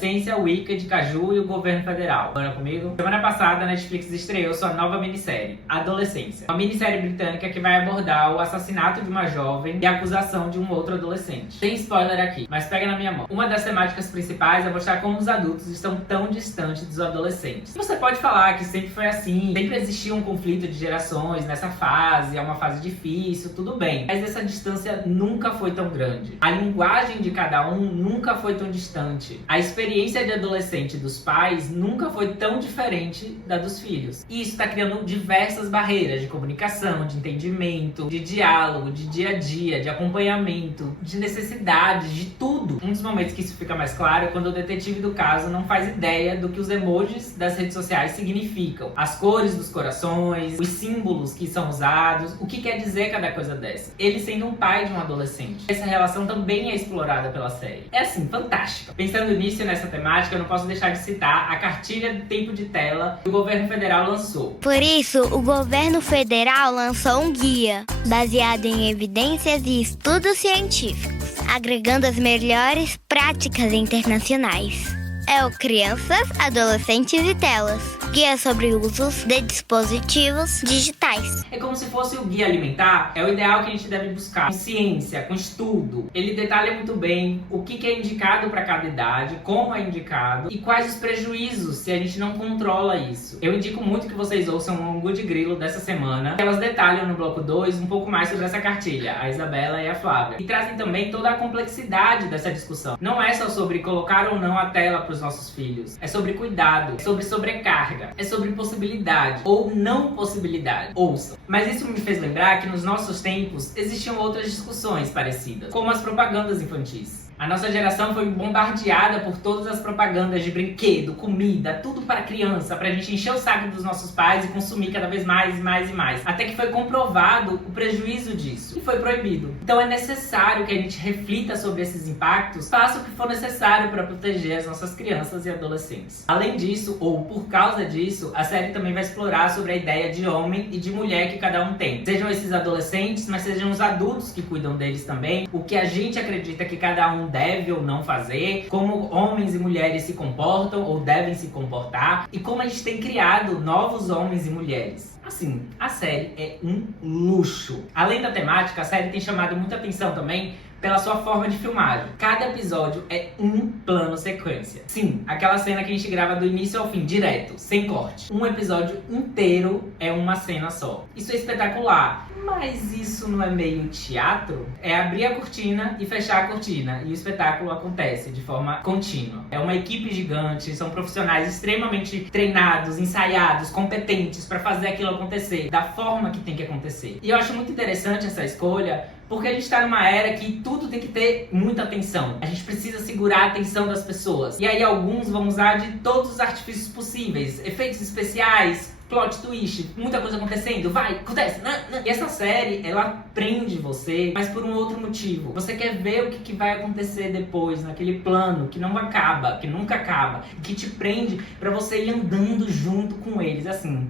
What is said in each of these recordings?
adolescência, Wicked, Caju e o governo federal. Bora comigo? Semana passada, a Netflix estreou sua nova minissérie, Adolescência. Uma minissérie britânica que vai abordar o assassinato de uma jovem e a acusação de um outro adolescente. Tem spoiler aqui, mas pega na minha mão. Uma das temáticas principais é mostrar como os adultos estão tão distantes dos adolescentes. Você pode falar que sempre foi assim, sempre existiu um conflito de gerações nessa fase, é uma fase difícil, tudo bem. Mas essa distância nunca foi tão grande. A linguagem de cada um nunca foi tão distante. A experiência de adolescente dos pais nunca foi tão diferente da dos filhos. E isso está criando diversas barreiras de comunicação, de entendimento, de diálogo, de dia a dia, de acompanhamento, de necessidades, de tudo. Um dos momentos que isso fica mais claro é quando o detetive do caso não faz ideia do que os emojis das redes sociais significam. As cores dos corações, os símbolos que são usados, o que quer dizer cada coisa dessa. Ele sendo um pai de um adolescente. Essa relação também é explorada pela série. É assim, fantástica. Pensando nisso e nessa temática, eu não posso deixar de citar a cartilha de tempo de tela que o governo federal lançou. Por isso, o governo federal lançou um guia, baseado em evidências e estudos científicos, agregando as melhores práticas internacionais. É o Crianças, Adolescentes e Telas, guia sobre usos de dispositivos digitais. É como se fosse o guia alimentar, é o ideal que a gente deve buscar com ciência, com estudo. Ele detalha muito bem o que é indicado para cada idade, como é indicado e quais os prejuízos se a gente não controla isso. Eu indico muito que vocês ouçam o Angu de Grilo dessa semana, que elas detalham no bloco 2 um pouco mais sobre essa cartilha, a Isabela e a Flávia. E trazem também toda a complexidade dessa discussão. Não é só sobre colocar ou não a tela para os nossos filhos, é sobre cuidado, é sobre sobrecarga, é sobre possibilidade ou não possibilidade. Ouçam. Mas isso me fez lembrar que nos nossos tempos existiam outras discussões parecidas, como as propagandas infantis. A nossa geração foi bombardeada por todas as propagandas de brinquedo, comida, tudo para criança, pra gente encher o saco dos nossos pais e consumir cada vez mais e mais e mais. Até que foi comprovado o prejuízo disso e foi proibido. Então é necessário que a gente reflita sobre esses impactos, faça o que for necessário para proteger as nossas crianças e adolescentes. Além disso, ou por causa disso, a série também vai explorar sobre a ideia de homem e de mulher que cada um tem. Sejam esses adolescentes, mas sejam os adultos que cuidam deles também, o que a gente acredita que cada um deve ou não fazer, como homens e mulheres se comportam ou devem se comportar e como a gente tem criado novos homens e mulheres. Assim, a série é um luxo. Além da temática, a série tem chamado muita atenção também pela sua forma de filmagem. Cada episódio é um plano sequência. Sim, aquela cena que a gente grava do início ao fim, direto, sem corte. Um episódio inteiro é uma cena só. Isso é espetacular. Mas isso não é meio teatro? É abrir a cortina e fechar a cortina. E o espetáculo acontece de forma contínua. É uma equipe gigante, são profissionais extremamente treinados, ensaiados, competentes para fazer aquilo acontecer da forma que tem que acontecer. E eu acho muito interessante essa escolha, porque a gente está numa era que tudo tem que ter muita atenção. A gente precisa segurar a atenção das pessoas. E aí alguns vão usar de todos os artifícios possíveis. Efeitos especiais, plot twist, muita coisa acontecendo, vai, acontece. E essa série, ela prende você, mas por um outro motivo. Você quer ver o que vai acontecer depois, naquele plano que não acaba, que nunca acaba, que te prende pra você ir andando junto com eles, assim.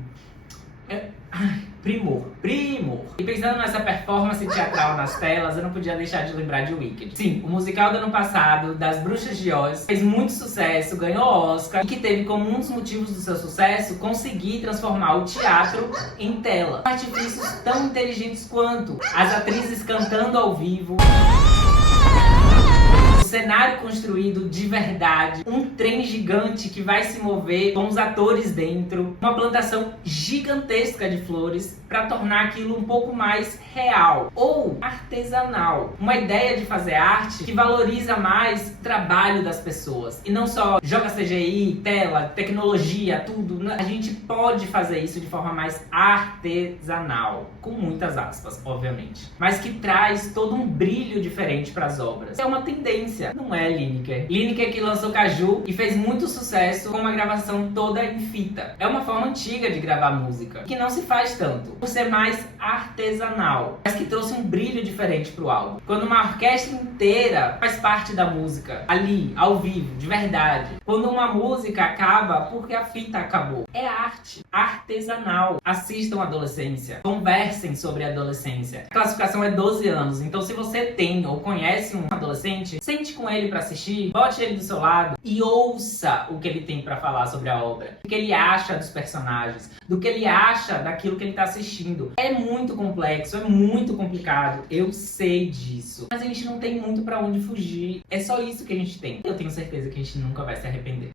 Primor. E pensando nessa performance teatral nas telas, eu não podia deixar de lembrar de Wicked. Sim, o musical do ano passado, das Bruxas de Oz, fez muito sucesso, ganhou Oscar, e que teve como um dos motivos do seu sucesso conseguir transformar o teatro em tela. Artifícios tão inteligentes quanto as atrizes cantando ao vivo, cenário construído de verdade, um trem gigante que vai se mover com os atores dentro, uma plantação gigantesca de flores para tornar aquilo um pouco mais real ou artesanal. Uma ideia de fazer arte que valoriza mais o trabalho das pessoas e não só joga CGI, tela, tecnologia, tudo. A gente pode fazer isso de forma mais artesanal, com muitas aspas, obviamente, mas que traz todo um brilho diferente para as obras. É uma tendência. Não é Lineker. Lineker que lançou Caju e fez muito sucesso com uma gravação toda em fita. É uma forma antiga de gravar música, que não se faz tanto, por ser mais artesanal, mas que trouxe um brilho diferente pro álbum. Quando uma orquestra inteira faz parte da música, ali, ao vivo, de verdade. Quando uma música acaba porque a fita acabou. É arte, artesanal. Assistam Adolescência, conversem sobre a adolescência. A classificação é 12 anos, então se você tem ou conhece um adolescente, sente sente com ele pra assistir, bote ele do seu lado e ouça o que ele tem pra falar sobre a obra. O que ele acha dos personagens, do que ele acha daquilo que ele tá assistindo. É muito complexo, é muito complicado, eu sei disso. Mas a gente não tem muito pra onde fugir. É só isso que a gente tem. Eu tenho certeza que a gente nunca vai se arrepender.